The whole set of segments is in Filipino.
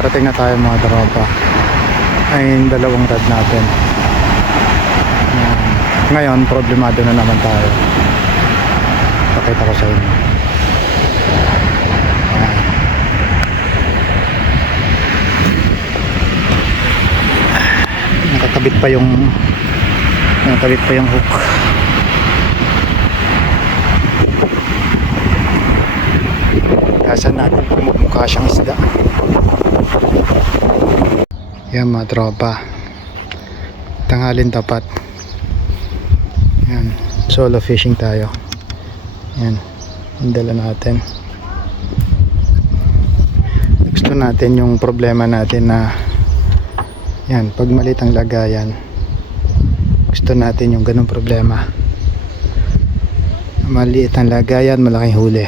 nakarating na tayo mga tropa. Ay dalawang rad natin. Ngayon problemado na naman tayo. Pakita ko sa inyo. Nakakabit pa yung hook. Tasan natin kung mukha siyang isda. Yan mga tropa, tanghalin tapat. Yan, solo fishing tayo. Yan, ang dala natin. Gusto natin yung problema natin na yan, pag malit ang lagayan, gusto natin yung ganung problema. Maliit ang lagayan, malaking huli.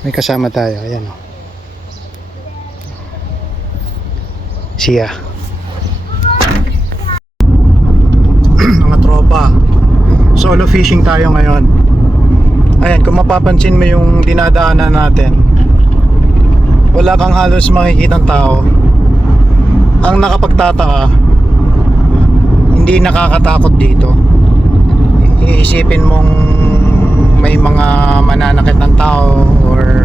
May kasama tayo, ayan o. Siya. Mga tropa, solo fishing tayo ngayon. Ayan, kung mapapansin mo yung dinadaanan natin, wala kang halos makikitang tao. Ang nakapagtataka, hindi nakakatakot dito. Iisipin mong may mga mananakit ng tao or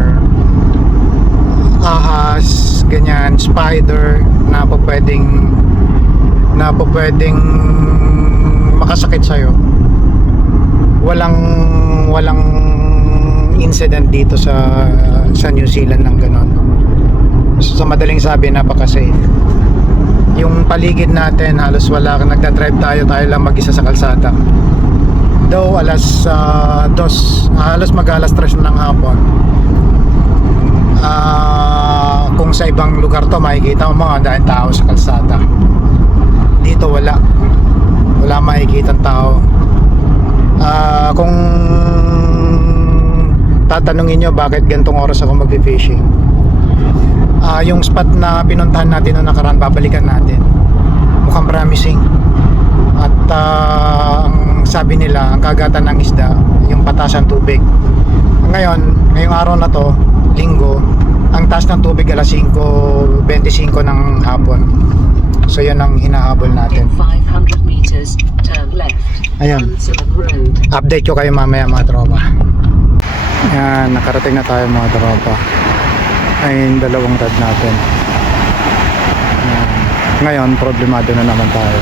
ahas, ganyan, spider na pwedeng makasakit sa'yo. Walang incident dito sa New Zealand ng ganon. Sa madaling sabi, napaka-safe. Yung paligid natin halos wala, nagdadrive tayo lang mag-isa sa kalsada. Though halos mag-alas 3 ng hapon. Kung sa ibang lugar to makikita mo mga daang tao sa kalsada, dito wala makikita ng tao. Kung tatanungin nyo bakit gantong oras ako mag-fishing, yung spot na pinuntahan natin noong nakaraan, babalikan natin. Mukhang promising. At ang sabi nila, ang kagatan ng isda, yung patasan tubig. Ngayong araw na to, linggo, ang taas ng tubig alas 5:25 ng hapon. So yun ang hinahabol natin. 500 meters, turn left. Ayan, update ko kayo mamaya mga tropa. Yan, nakarating na tayo mga tropa. Ay dalawang rad natin. Ngayon problemado na naman tayo.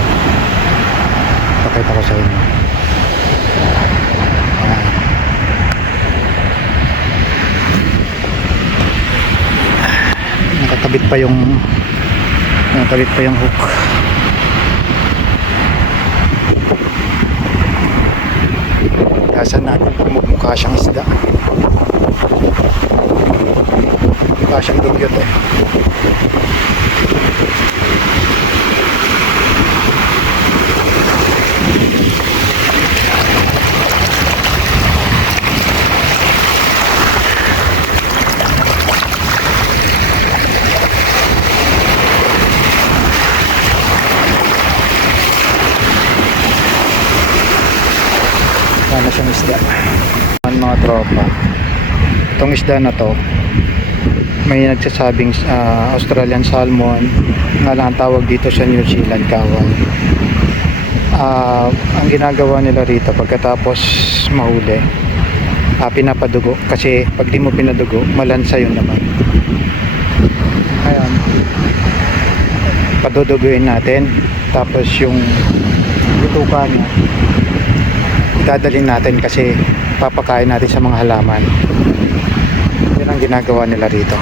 Pakita ko sa inyo. Nakakabit pa yung hook. Tasan natin kung mukha siyang isda. Mukha siyang dugyot eh. Sana siyang isda. Mga tropa, itong isda na to, may nagsasabing Australian salmon, nga lang tawag dito sa New Zealand kawan. Ang ginagawa nila rito pagkatapos mahuli, pinapadugo, kasi pag di mo pinadugo malansa yun naman. Ayan, paduduguin natin, tapos yung lutukan niya dadalhin natin kasi papakain natin sa mga halaman. Yun ang ginagawa nila rito.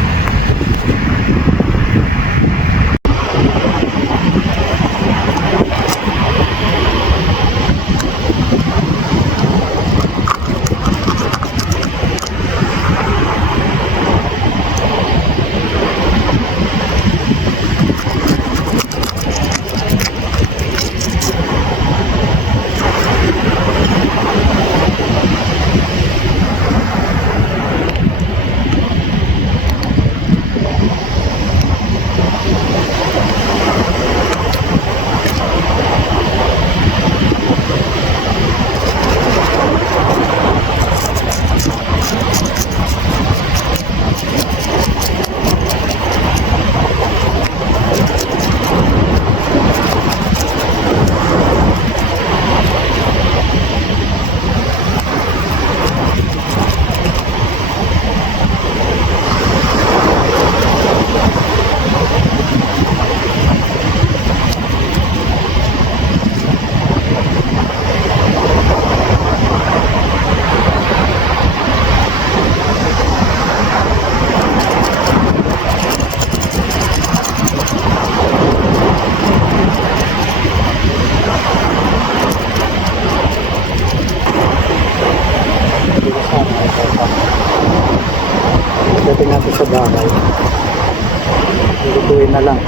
pauwi na lang.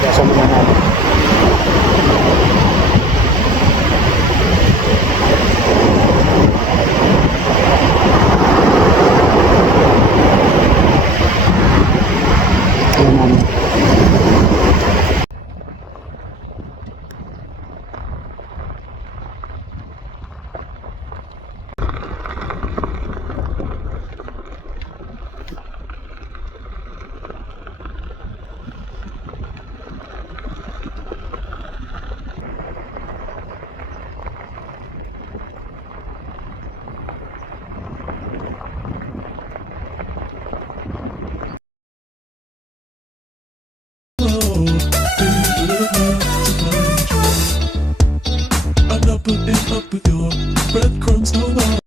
Kaya muna natin.